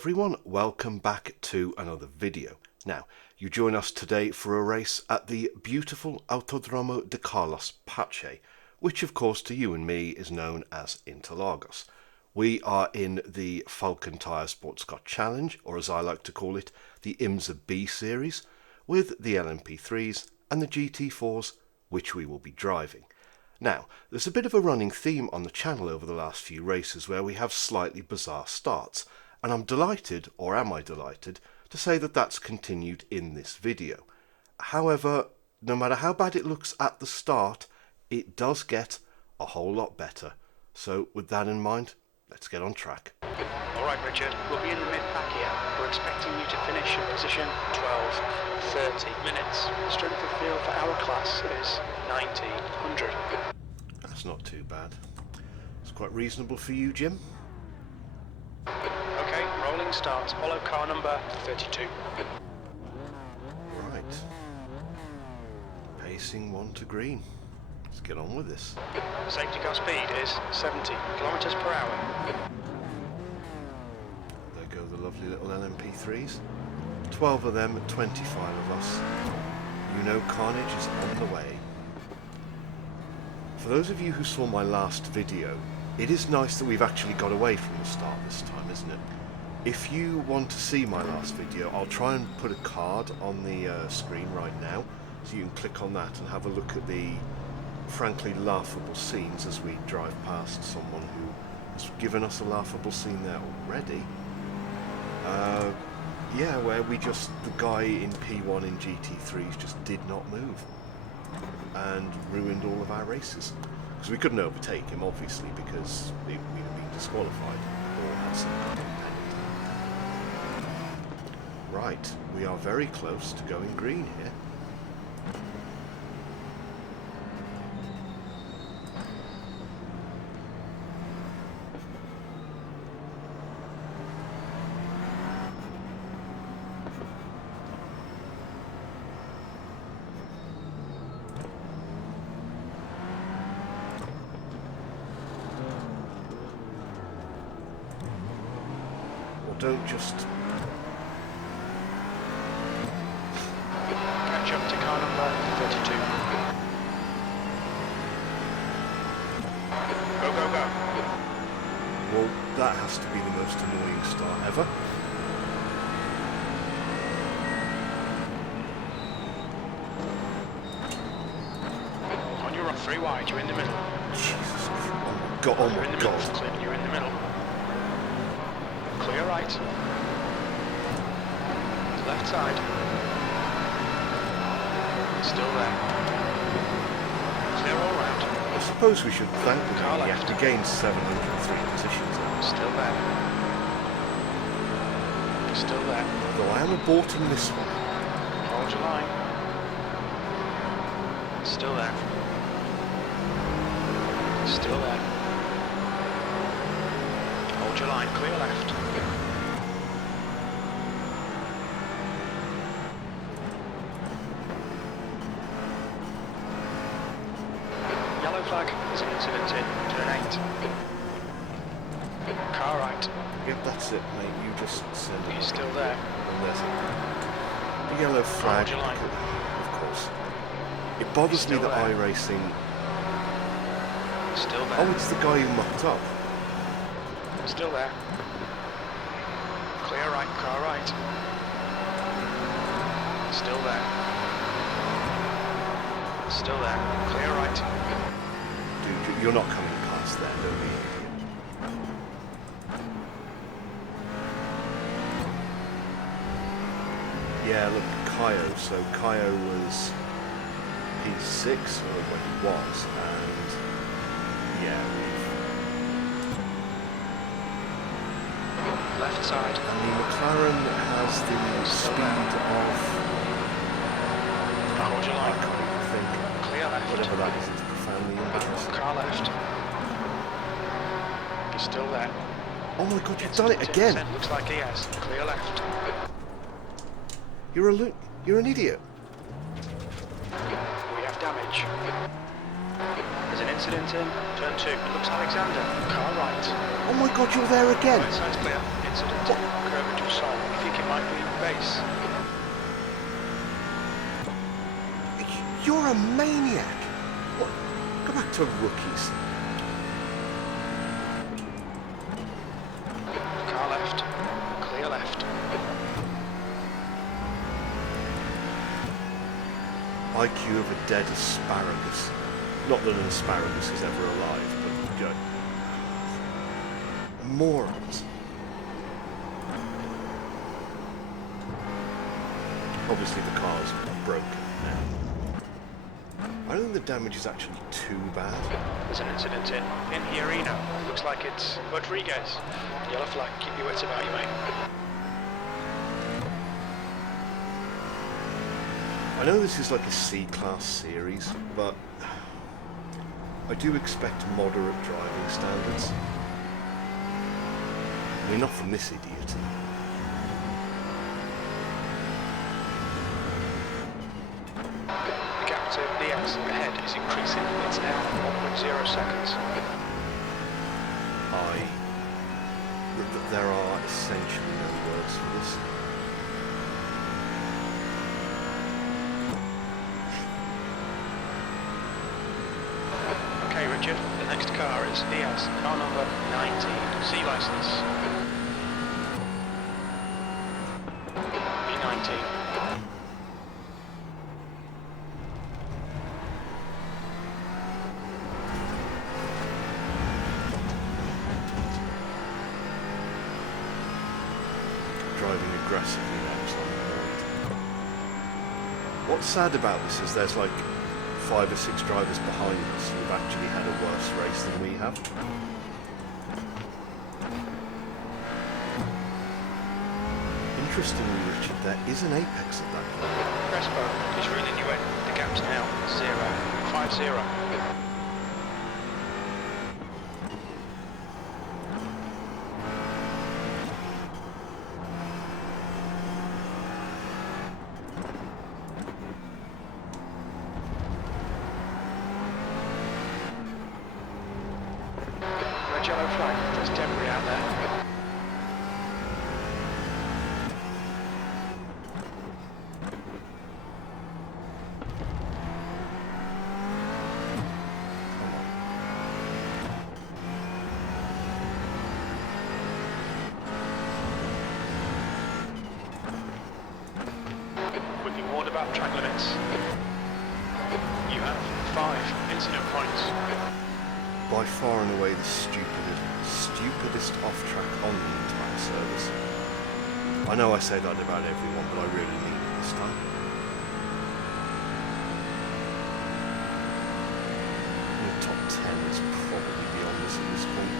everyone, welcome back to another video. Now, you join us today for a race at the beautiful Autodromo de Carlos Pace, which of course to you and me is known as Interlagos. We are in the Falcon Tyre Sports Car Challenge, or as I like to call it, the IMSA B series, with the LMP3s and the GT4s, which we will be driving. Now, there's a bit of a running theme on the channel over the last few races where we have slightly bizarre starts, and I'm delighted, or am I delighted, to say that that's continued in this video. However, no matter how bad it looks at the start, it does get a whole lot better. So with that in mind, let's get on track. Alright Richard, we'll be in the mid-pack here. We're expecting you to finish in position 12:30 minutes. The strength of field for our class is 1900. That's not too bad. It's quite reasonable for you, Jim. Okay, rolling starts. Follow car number 32. Right. Pacing 1 to green. Let's get on with this. Safety car speed is 70 kilometers per hour. There go the lovely little LMP3s. 12 of them, 25 of us. You know carnage is on the way. For those of you who saw my last video, it is nice that we've actually got away from the start this time, isn't it? If you want to see my last video, I'll try and put a card on the screen right now, so you can click on that and have a look at the frankly laughable scenes as we drive past someone who has given us a laughable scene there already. Yeah, where the guy in P1 in GT3s just did not move and ruined all of our races. Because we couldn't overtake him, obviously, because we'd have been disqualified or had some kind of penalty. Right, we are very close to going green here. Don't just catch up to car number 32. Go, go, go. Well, that has to be the most annoying start ever. On your right, 3 wide, you're in the middle. Jesus Christ. Oh my god, oh my god. You're in the middle. Clear right. Left side. Still there. Clear all round. I suppose we should thank the Car guy. left. We gained 703 positions. Still there. Still there. Though I am aborting this one. Hold your line. Still there. Still there. Hold your line, clear left. Yellow flag, there's an incident in, turn 8. Car right. Yep, that's it, mate. You just send it. He's still there. And there's it. The yellow flag. Hold your line. Of course. It bothers me that iRacing... Still there. Oh, it's the guy who mucked up. Still there. Clear right, car right. Still there. Still there. Clear right. Dude, you're not coming past there, don't you? Yeah, look, Kaio. So Kaio was P6, or when he was, and yeah, Left side. and the McLaren has the speed of... Hold your I line. can't even think. Clear left. Whatever that is, it's profoundly embarrassing. Car left. He's still there. Oh my god, you've done it again! Looks like he has. Clear left. You're an idiot. We have damage. There's an incident in turn 2. It looks Alexander. Car right. Oh my god, you're there again! Right side's clear. Incident. Curve Sol, you think it might be base? You're a maniac! What? Go back to rookies. Car left. Clear left. IQ of a dead asparagus. Not that an asparagus is ever alive, but good. Morons. Obviously the car's broken now. I don't think the damage is actually too bad. There's an incident in Hierino. Looks like it's Rodriguez. Yellow flag, keep your wits about you, mate. I know this is like a C-class series, but I do expect moderate driving standards. I mean, not from this idiot. The gap to DS ahead is increasing. It's now 1.0 seconds. There are essentially no words for this. Okay, Richard, the next car is DS, car number 19, C license. B19. Driving aggressively now, so I'm annoyed. What's sad about this is there's like 5 or 6 drivers behind us who've actually had a worse race than we have. Interestingly, Richard, there is an apex at that point. Crespo is reeling you in. The gap's now 0.50. Red yellow flag, there's debris out there. We've been warned about track limits. You have 5 incident points. By far and away the stupidest off-track on the entire service. I know I say that about everyone, but I really mean it this time. The top 10 is probably beyond this at this point.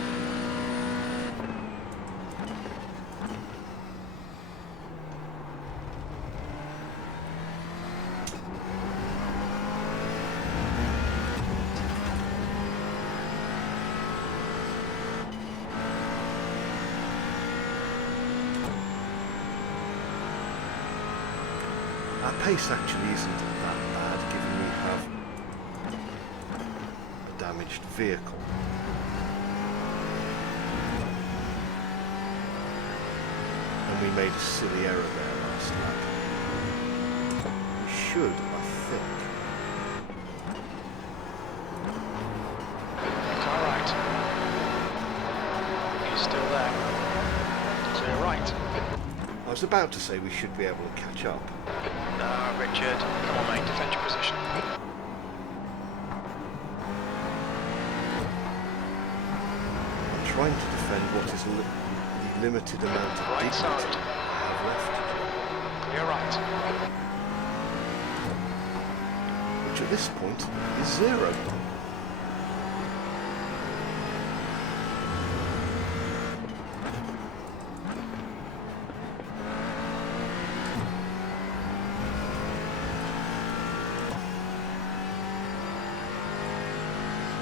Our pace actually isn't that bad given we have a damaged vehicle. And we made a silly error there last lap. We should, I think. Car right. He's still there. Clear right. I was about to say we should be able to catch up. No, Richard. Come on, mate. Defend your position. I'm trying to defend what is the limited amount of Right dignity side. I have left. Clear right. Which at this point is 0.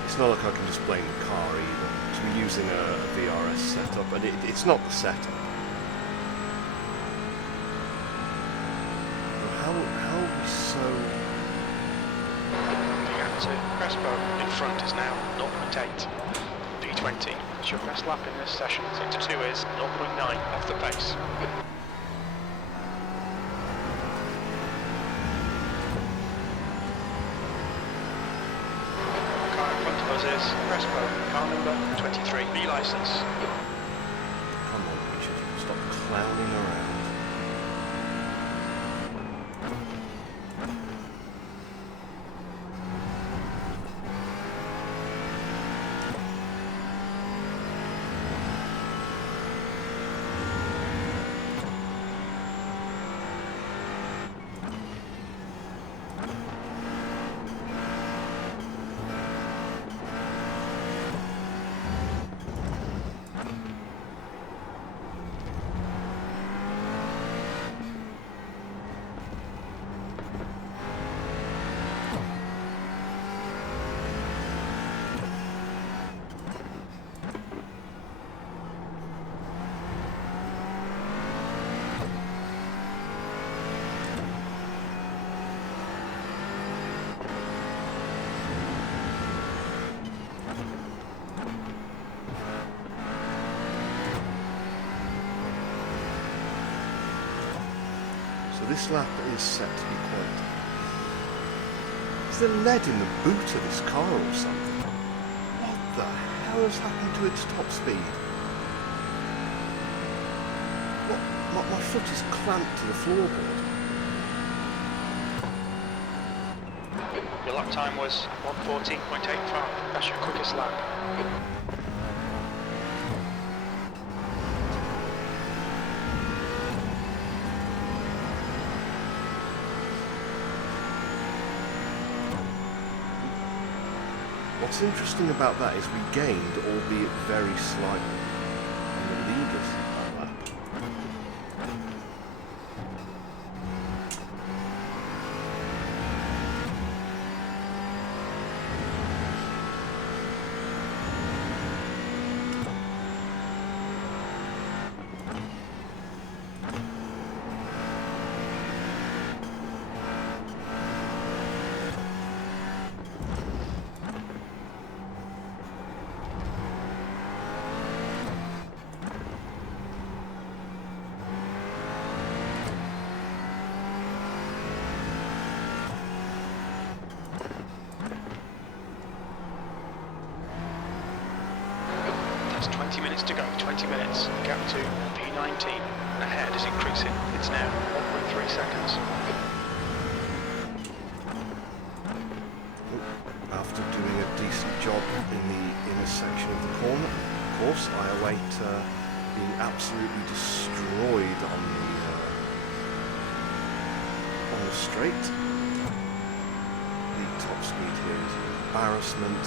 It's not like I can just blame the car either. So we're using a VRS setup, and it's not the setup. How are we so... The gap to Crespo in front is now 0.8. P20. It's your best lap in this session. Into 2 is 0.9 off the pace. Yours is Crespo, car number 23, B license. Come on, Richard, stop clowning around. So this lap is set to be quite... Is there lead in the boot of this car or something? What the hell has happened to its top speed? What? My foot is clamped to the floorboard. Your lap time was 1:14.85. That's your quickest lap. What's interesting about that is we gained, albeit very slightly, on the leaders that lap. That's 20 minutes to go, 20 minutes. Gap to P19. Ahead is increasing. It's now 1.3 seconds. After doing a decent job in the inner section of the corner, of course, I await being absolutely destroyed on the straight. The top speed here is an embarrassment.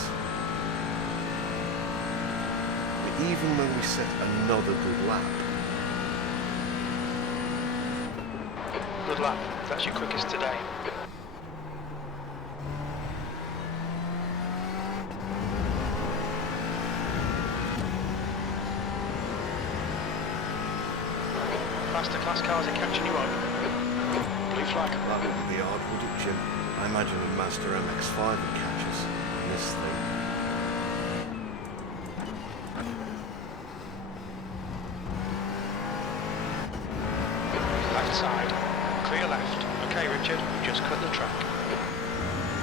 But even when we set another good lap, Good lap. That's your quickest today. Faster class cars are catching you up. Blue flag. that wouldn't be hard, would it, Jim? I imagine a Mazda MX-5 would catch us in this thing. Left side. Clear left. Okay, Richard, you just cut the track.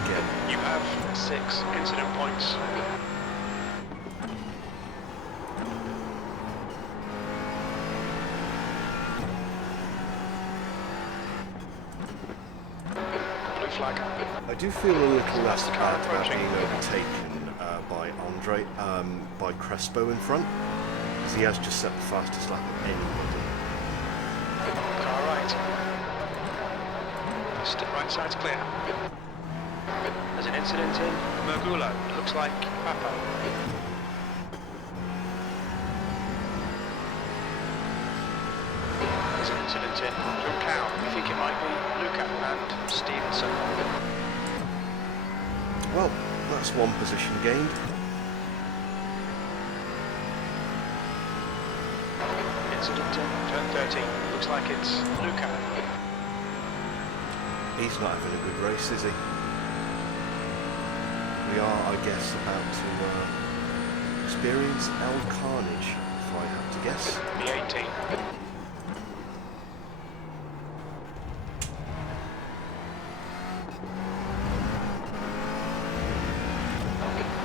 Again, You have 6 incident points. Blue flag. I do feel a little less bad about being overtaken by Andre, by Crespo in front, because he has just set the fastest lap of anybody. Car right. Right side's clear. There's an incident in Mergulo. It looks like Papa. There's an incident in Juncao. We think it might be Luca and Stevenson. Well, that's one position gained. Incident in turn 13. Looks like it's Luca. He's not having a good race, is he? We are, I guess, about to experience El Carnage, if I have to guess. The 18.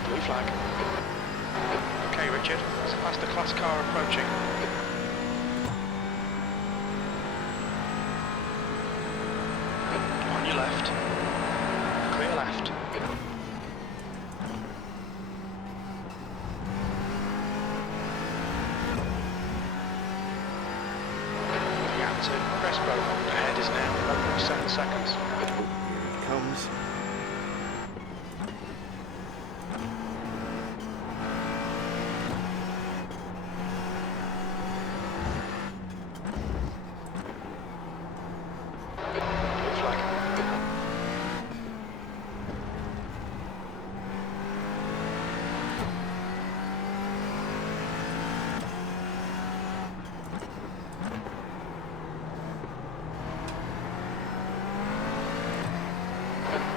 Blue flag. Okay, Richard, there's a faster class car approaching. On your left. Clear left. Reactor Crespo. Ahead is now 7 seconds. Here he comes. Blue flag.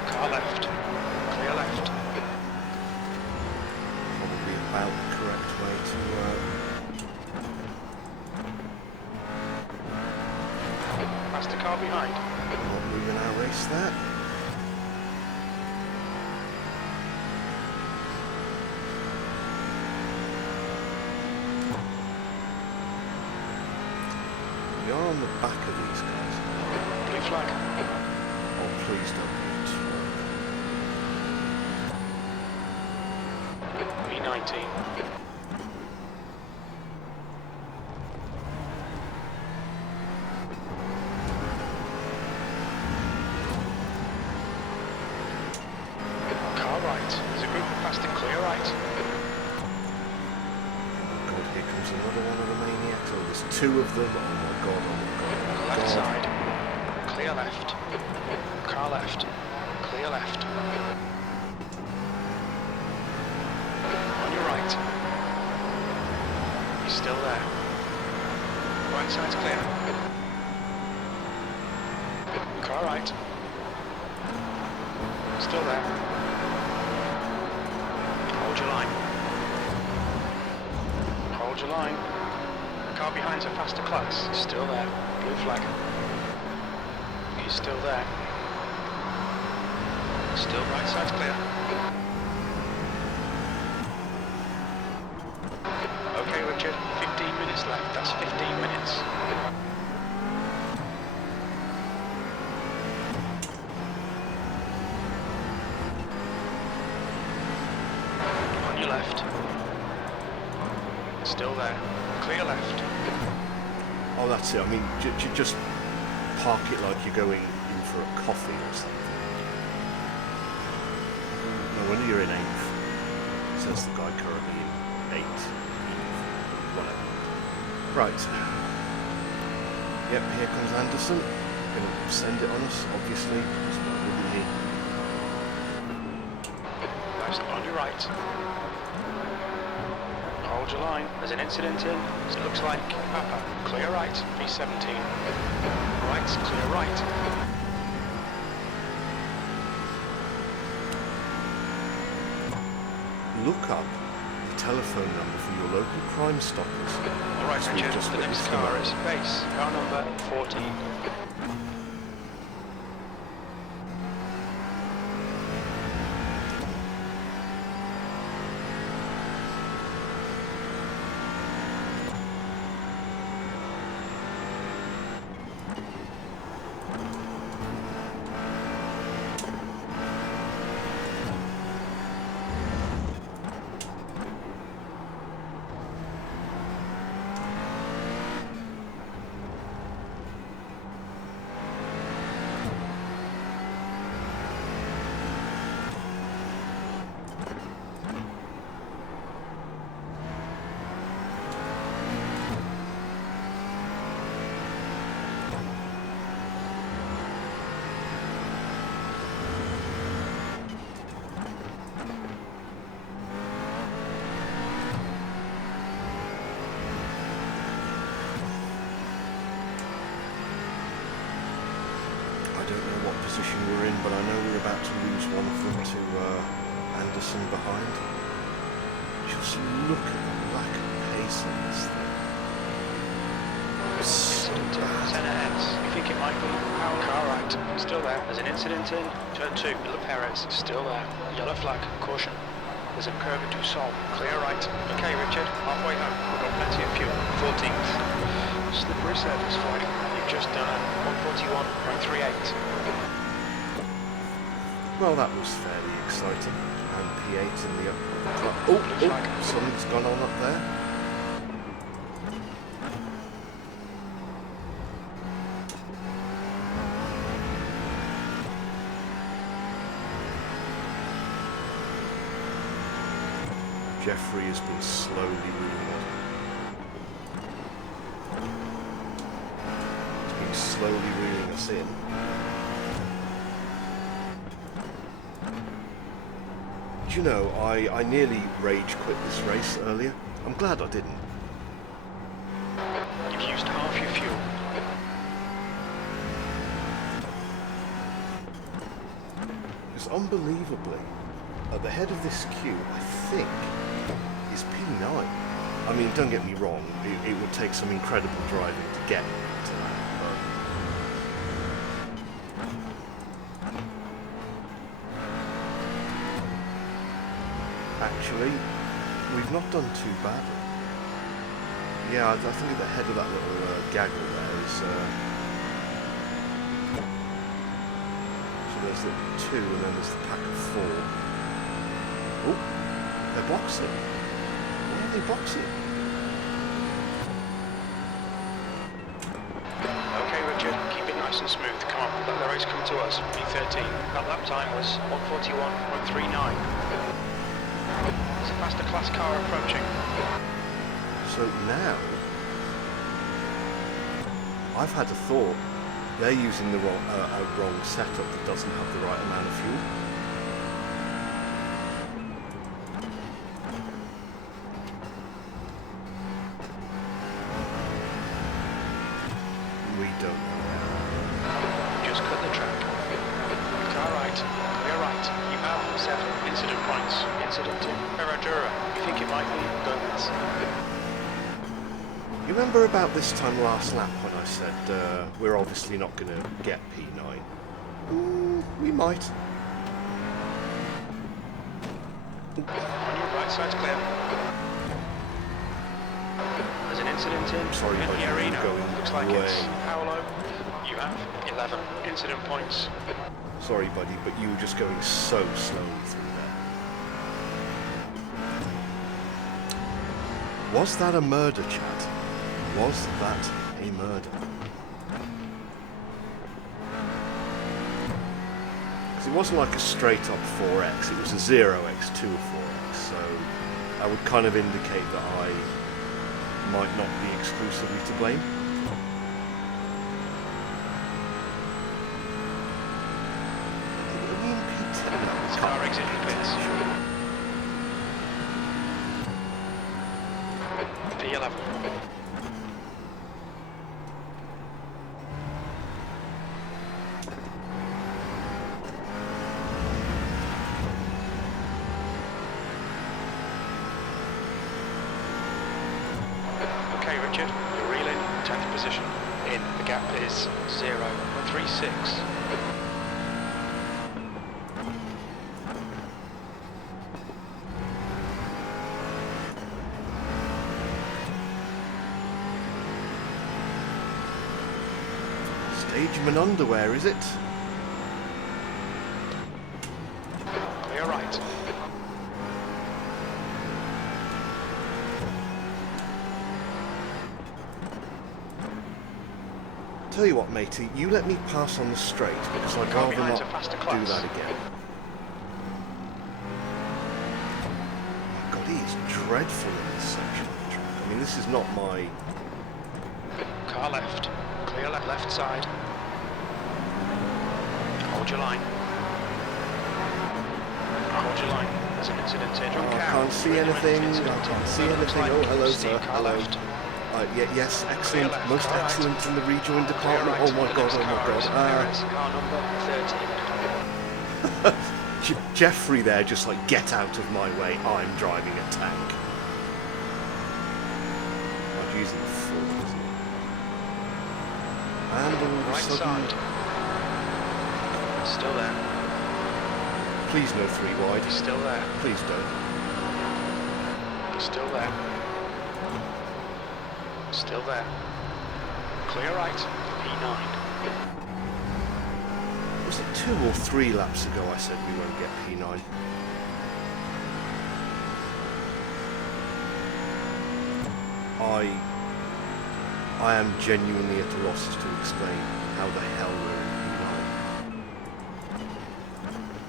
Car left. Clear left. Probably about the correct way to Faster car behind. not moving our race there. We are on the back of these guys. Blue flag. Oh, please don't be B19. Car right. There's a group faster clear right. Oh god, here comes another one of the maniacs. Oh, there's two of them. Oh my god, oh my god, oh my Left god. side. Clear left. Car left. Clear left. On your right. He's still there. Right side's clear. Car right. Still there. Hold your line. Hold your line. Car behind's a faster class. Still there. Blue flag. He's still there. Still right side's clear. Okay, Richard. 15 minutes left. That's 15 minutes. On your left. Still there. Clear left. Oh, that's it. I mean, just park it like you're going in for a coffee or something. No wonder you're in 8th, says the guy currently in 8th. Whatever. Right. Yep, here comes Anderson. Gonna send it on us, obviously, because why wouldn't he? Nice. On your right. Hold your line. There's an incident in. It looks like Papa. Clear right. B17. Right. Clear right. Look up the telephone number for your local Crime Stoppers. All right, So we've Richard. just The next witnessed them. car is base. Car number 14. I don't know what position we're in, but I know we're about to lose one of them to Anderson behind. Just look at the lack of pace on this thing. Incident in. 10 ahead. You think it might be our car right? Still there. There's an incident in. Turn 2. Villa Perez. Still there. Yellow flag. Caution. There's a curve into Sol. Clear right. Okay, Richard. Halfway home. We've got plenty of fuel. 14th. Slippery surface, Floyd. You've just done a 141.38. Well, that was fairly exciting. And P8 in the up. Something's gone on up there. Jeffrey has been slowly reeling us. He's been slowly reeling us in. Do you know, I nearly rage quit this race earlier. I'm glad I didn't. You've used half your fuel. Because unbelievably, at the head of this queue, I think, is P9. I mean, don't get me wrong, it would take some incredible driving to get to that, but actually, we've not done too badly. Yeah, I think at the head of that little gaggle there is... so there's the 2 and then there's the pack of 4. Oh, they're boxing. Why are they boxing? Okay, Richard, keep it nice and smooth. Come on, let the race come to us. P13. That lap time was 141.39. There's a faster class car approaching. So now, I've had a thought. They're using the wrong setup that doesn't have the right amount of fuel. We don't know. Just cut the track. Car right. Clear right. You have 7 incident points. Incident in Herradura. You think it might be Gomez? You remember about this time last lap when I said we're obviously not going to get P9? We might. On your right side's clear. There's an incident in Sorry, but you're Arena. going Looks like way. it's Paolo. You have 11 incident points. Sorry, buddy, but you were just going so slowly through there. Was that a murder, chat? Was that a murder? Because it wasn't like a straight up 4x, it was a 0x to a 4x, so that would kind of indicate that I might not be exclusively to blame. Car exit in pits. P11. Okay, Richard, you're reeling, 10th position. In, the gap is 0.36. Stageman underwear, is it? Clear right. Tell you what, matey, you let me pass on the straight because I'd rather not do that again. Oh God, he is dreadful in this section of the track. I mean, this is not my... Car left. Clear left side. Hold your line. Hold your line. There's an incident here. I can't see anything. I can't see anything. Oh, hello, sir. Hello. Yes, excellent. Most excellent in the rejoin department. Oh my God, oh my God. Car number 13. Jeffrey there just like, get out of my way. I'm driving a tank. I'm using the full, isn't it? And all of a Right sudden... side. Still there. Please no 3 wide. He's still there. Please don't. Still there. Still there. Clear right, P9. Was it 2 or 3 laps ago I said we won't get P9? I am genuinely at a loss to explain how the hell we're in P9.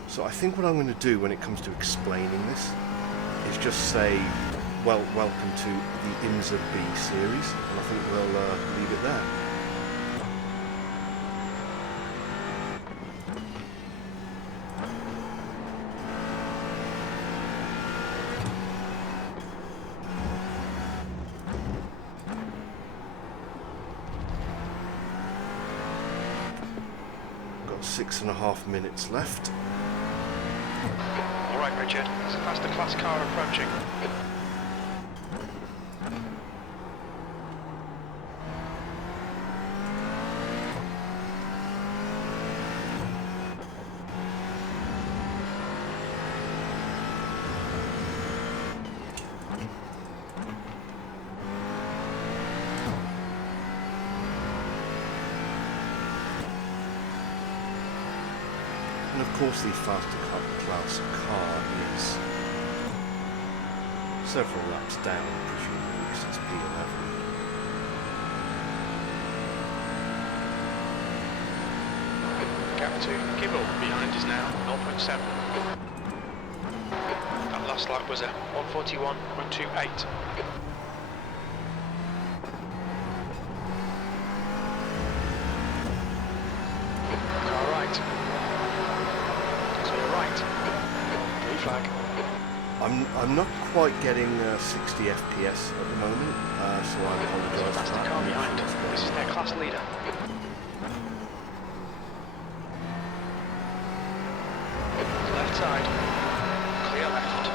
So I think what I'm going to do when it comes to explaining this is just say, well, welcome to the INZA B series, and I think we'll leave it there. Got 6.5 minutes left. All right, Richard. There's a faster class car approaching. And of course the faster class car is several laps down, presumably, because it's P11. Gap to Gibble behind is now 0.7. That last lap was a 141.28. Car right. Clear right. Blue flag. I'm not quite getting 60 FPS at the moment, so I apologise That's for the that. car behind. This is their class leader. Left side. Clear left.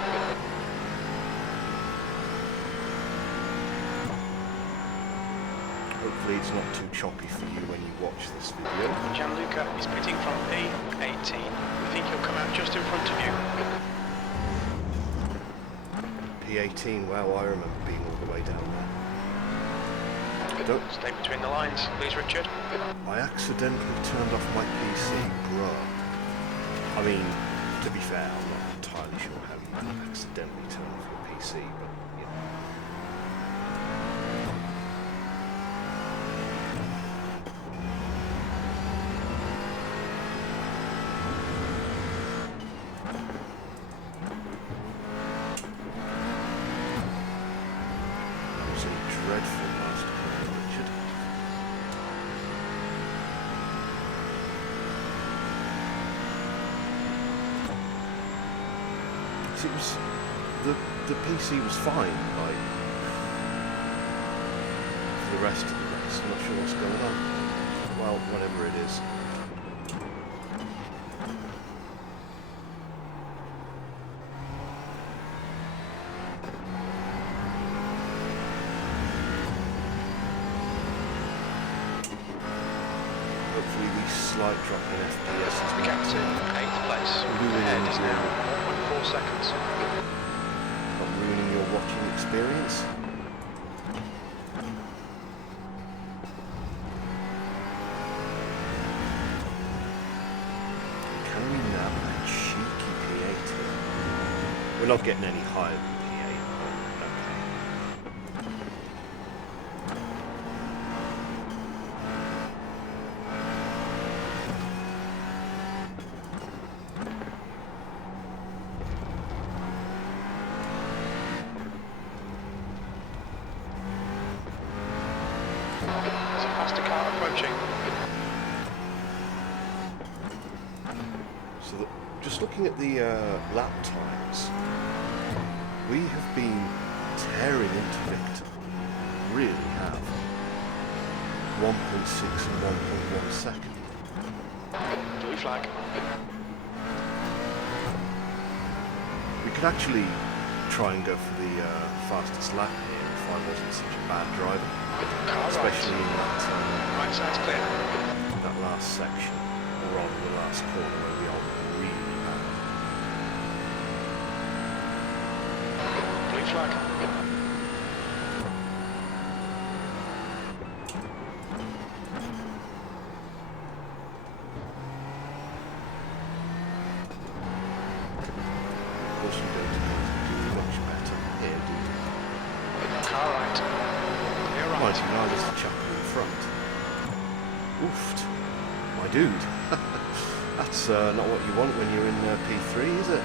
Hopefully it's not too choppy for you when you watch this video. Gianluca is pitting from P18. We think he'll come out just in front of you. P18, wow, I remember being all the way down there. Stay between the lines, please, Richard. I accidentally turned off my PC, bruh. I mean, to be fair, I'm not entirely sure how you accidentally turn off your PC, but, you know. That was a dreadful last corner, Richard. It was the PC was fine, like for the rest of the race. I'm not sure what's going on. Well, whatever it is. Hopefully the slight drop in FPS is The gap to 8th place. Ahead is now 1.4 seconds. not ruining your watching experience. Can we nab that cheeky P8 here? We're not getting any higher than P8, but okay. There's a faster car approaching. So just looking at the lap times, we have been tearing into victory. Really have. 1.6 and 1.1 second. Blue flag. We could actually try and go for the fastest lap here if I wasn't such a bad driver. Car Especially right. in that, Right side's clear. that last section, or on the last corner where we are really bad. Blue flag. Of course you don't do much better here, do you? Car right. Clear right. Mind you, neither's the chap in front. Oofed. My dude. That's not what you want when you're in P3, is it?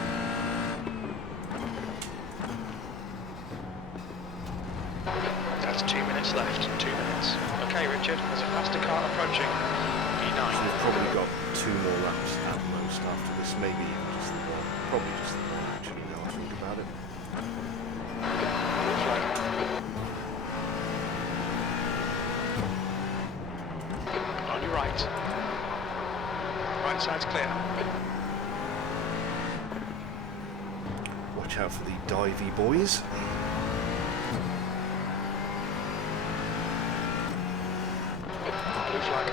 That's 2 minutes left. 2 minutes. Okay, Richard, there's a faster car approaching. So P9. we've probably got 2 more laps at most after this. Maybe even just the one. Probably just the one, actually, now I think about it. Blue flag. On your right. Right side's clear. Watch out for the divey boys. Blue flag.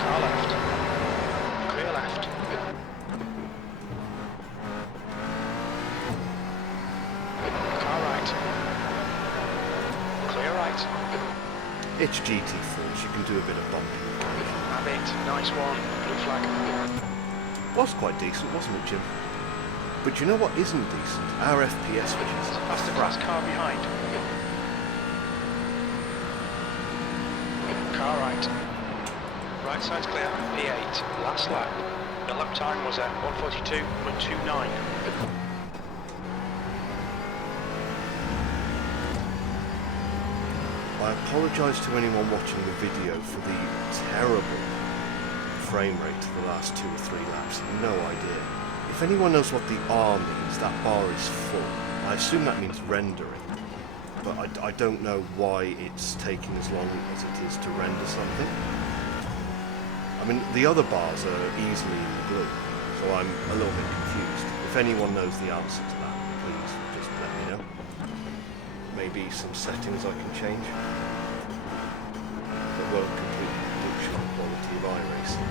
Car left. Clear left. Car right. Clear right. It's GT4s, you can do a bit of bumping occasionally. Have it. Nice one. Blue flag. Was quite decent, wasn't it, Jim? But you know what isn't decent? Our FPS, which is Faster class car behind. Car right. Right side's clear. P8. Last lap. The lap time was at 1:42.29. I apologise to anyone watching the video for the terrible frame rate for the last 2 or 3 laps. No idea. If anyone knows what the R means, that bar is full. I assume that means rendering, but I don't know why it's taking as long as it is to render something. I mean, the other bars are easily in the blue, so I'm a little bit confused. If anyone knows the answer to that, please just let me know. Maybe some settings I can change that won't completely reduce the quality of iRacing,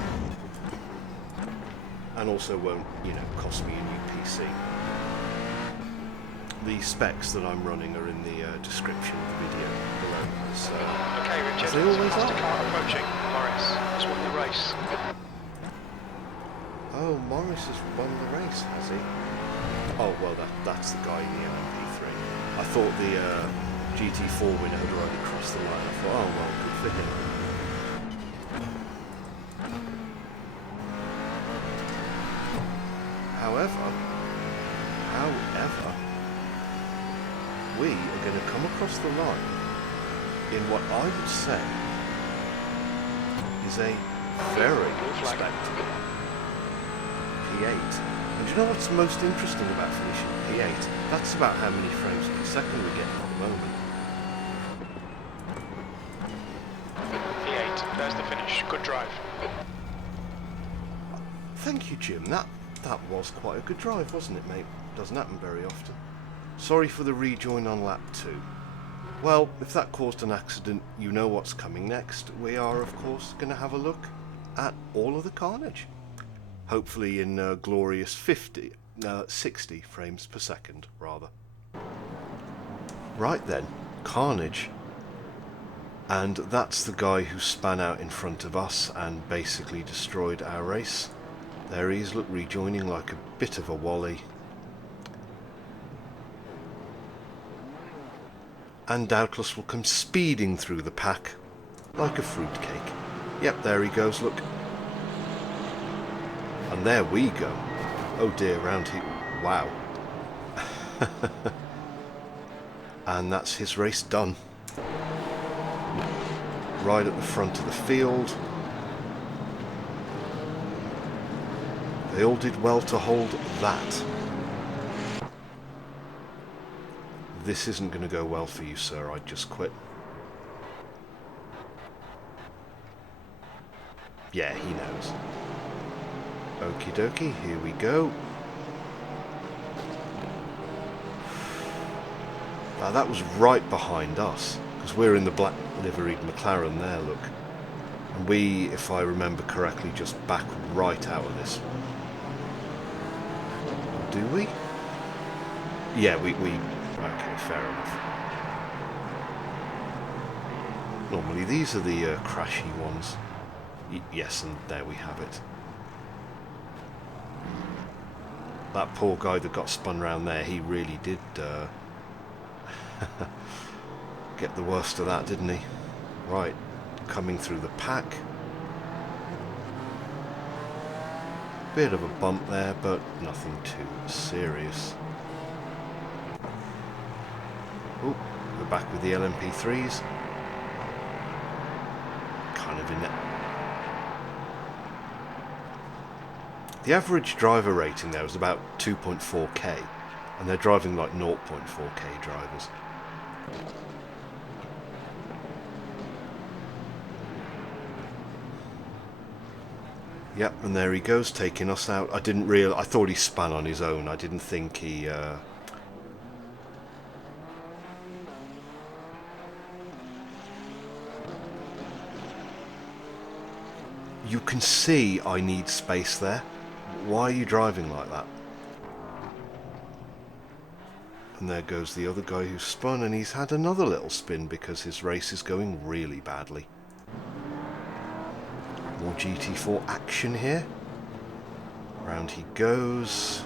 and also won't, you know, cost me a new PC. The specs that I'm running are in the description of the video below. So, Okay, Richard. as they always faster are. car approaching. Morris has won the race. Oh, Morris has won the race, has he? Oh, well, that's the guy in the MP3. I thought the GT4 winner had already crossed the line. I thought, oh, well, good for him. However, we are going to come across the line in what I would say is a very respectable P8. And do you know what's most interesting about finishing P8? That's about how many frames per second we're getting at the moment. P8. There's the finish. Good drive. Thank you, Jim. That was quite a good drive, wasn't it, mate? Doesn't happen very often. Sorry for the rejoin on lap 2. Well, if that caused an accident, you know what's coming next. We are, of course, going to have a look at all of the carnage. Hopefully in glorious 60 frames per second, rather. Right then, carnage. And that's the guy who span out in front of us and basically destroyed our race. There he is, look, rejoining like a bit of a wally. And doubtless will come speeding through the pack like a fruitcake. Yep, there he goes, look. And there we go. Oh dear, round here. Wow. And that's his race done. Right at the front of the field. They all did well to hold that. This isn't going to go well for you, sir. I'd just quit. Yeah, he knows. Okie dokie, here we go. Now that was right behind us. Because we're in the black liveried McLaren there, look. And we, if I remember correctly, just back right out of this. Do we? Yeah, we okay, fair enough. Normally these are the crashy ones. Yes, and there we have it. That poor guy that got spun round there, he really did get the worst of that, didn't he? Right, coming through the pack. Bit of a bump there, but nothing too serious. Oh, we're back with the LMP3s. Kind of in it. The average driver rating there was about 2.4k, and they're driving like 0.4k drivers. Yep, and there he goes, taking us out. I thought he spun on his own. I didn't think he... You can see I need space there. Why are you driving like that? And there goes the other guy who spun, and he's had another little spin because his race is going really badly. More GT4 action here. Round he goes.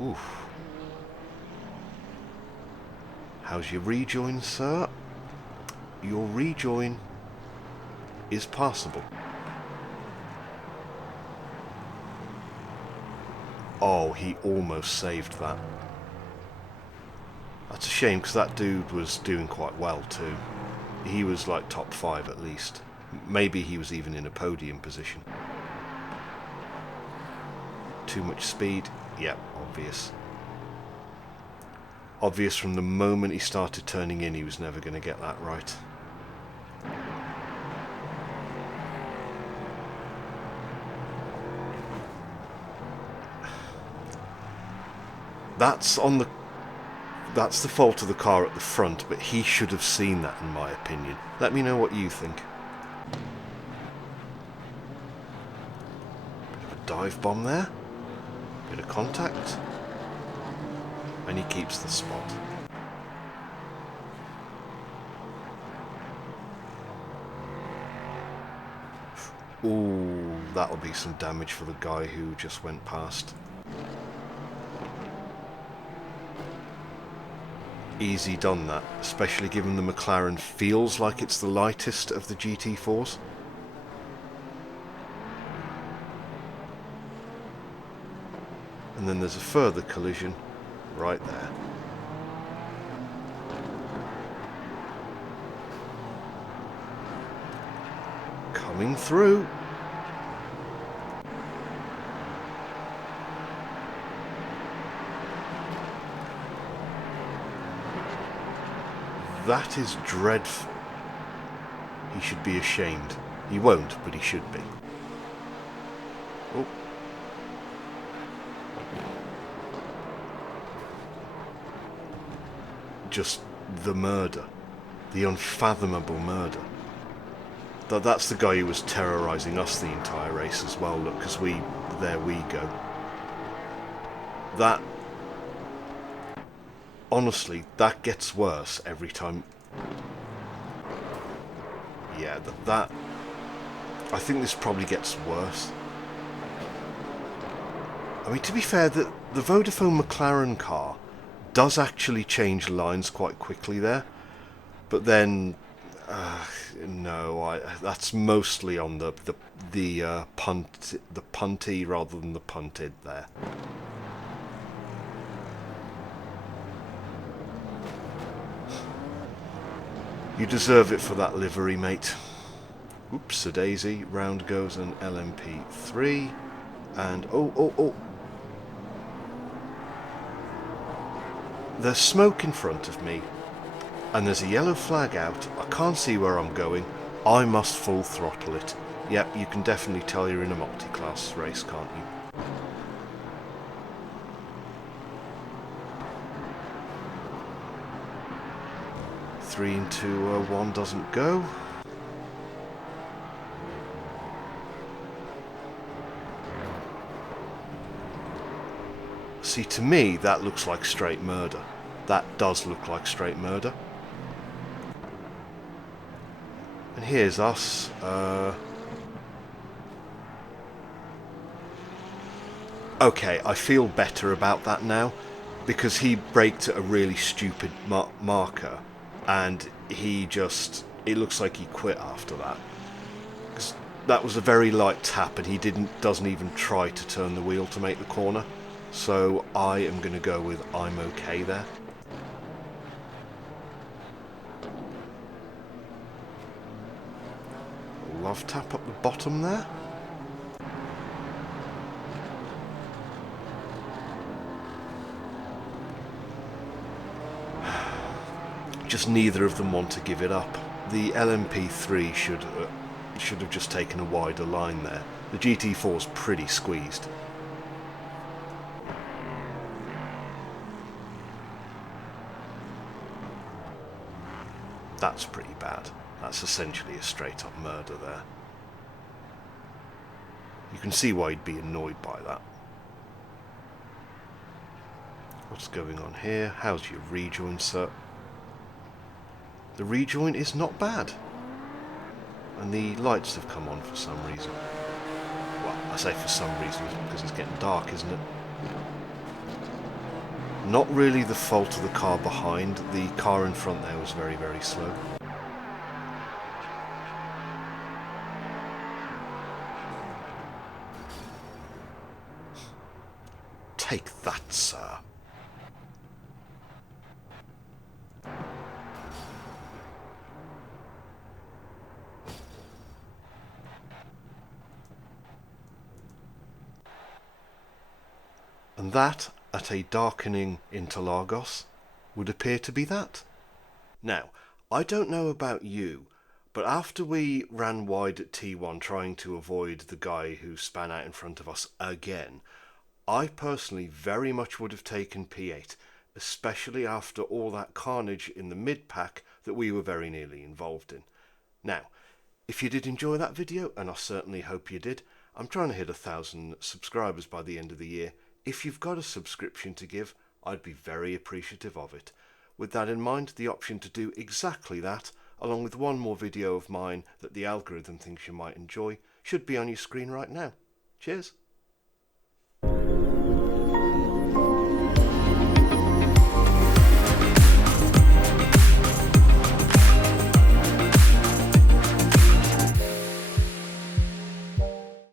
Oof. How's your rejoin, sir? Your rejoin is passable. Oh, he almost saved that. That's a shame, because that dude was doing quite well too. He was like top 5 at least. Maybe he was even in a podium position. Too much speed? Yep, obvious. Obvious from the moment he started turning in, he was never going to get that right. That's the fault of the car at the front, but he should have seen that, in my opinion. Let me know what you think. Bit of a dive bomb there. Bit of contact. And he keeps the spot. Ooh, that'll be some damage for the guy who just went past. Easy done that, especially given the McLaren feels like it's the lightest of the GT4s. And then there's a further collision right there. Coming through. That is dreadful. He should be ashamed. He won't, but he should be. Oh. Just the murder. The unfathomable murder. That's the guy who was terrorising us the entire race as well. Look, because there we go. That... Honestly, that gets worse every time. Yeah, that... I think this probably gets worse. I mean, to be fair, the Vodafone McLaren car does actually change lines quite quickly there. But then... no, that's mostly on the punty rather than the punted there. You deserve it for that livery, mate. Oops, a daisy. Round goes an LMP3. And oh. There's smoke in front of me. And there's a yellow flag out. I can't see where I'm going. I must full throttle it. Yep, you can definitely tell you're in a multi-class race, can't you? 3 into 1 doesn't go. See, to me, that looks like straight murder. That does look like straight murder. And here's us. Okay, I feel better about that now, because he braked at a really stupid marker, and he just... it looks like he quit after that. 'Cause that was a very light tap, and he doesn't even try to turn the wheel to make the corner. So I am going to go with I'm okay there. Love tap up the bottom there. Just neither of them want to give it up. The LMP3 should have just taken a wider line there. The GT4's pretty squeezed. That's pretty bad. That's essentially a straight up murder there. You can see why he'd be annoyed by that. What's going on here? How's your rejoin, sir? The rejoin is not bad. And the lights have come on for some reason. Well, I say for some reason because it's getting dark, isn't it? Not really the fault of the car behind. The car in front there was very, very slow. Take that, sir. And that, at a darkening Interlagos, would appear to be that. Now, I don't know about you, but after we ran wide at T1 trying to avoid the guy who span out in front of us again, I personally very much would have taken P8, especially after all that carnage in the mid-pack that we were very nearly involved in. Now, if you did enjoy that video, and I certainly hope you did, I'm trying to hit 1,000 subscribers by the end of the year. If you've got a subscription to give, I'd be very appreciative of it. With that in mind, the option to do exactly that, along with one more video of mine that the algorithm thinks you might enjoy, should be on your screen right now. Cheers!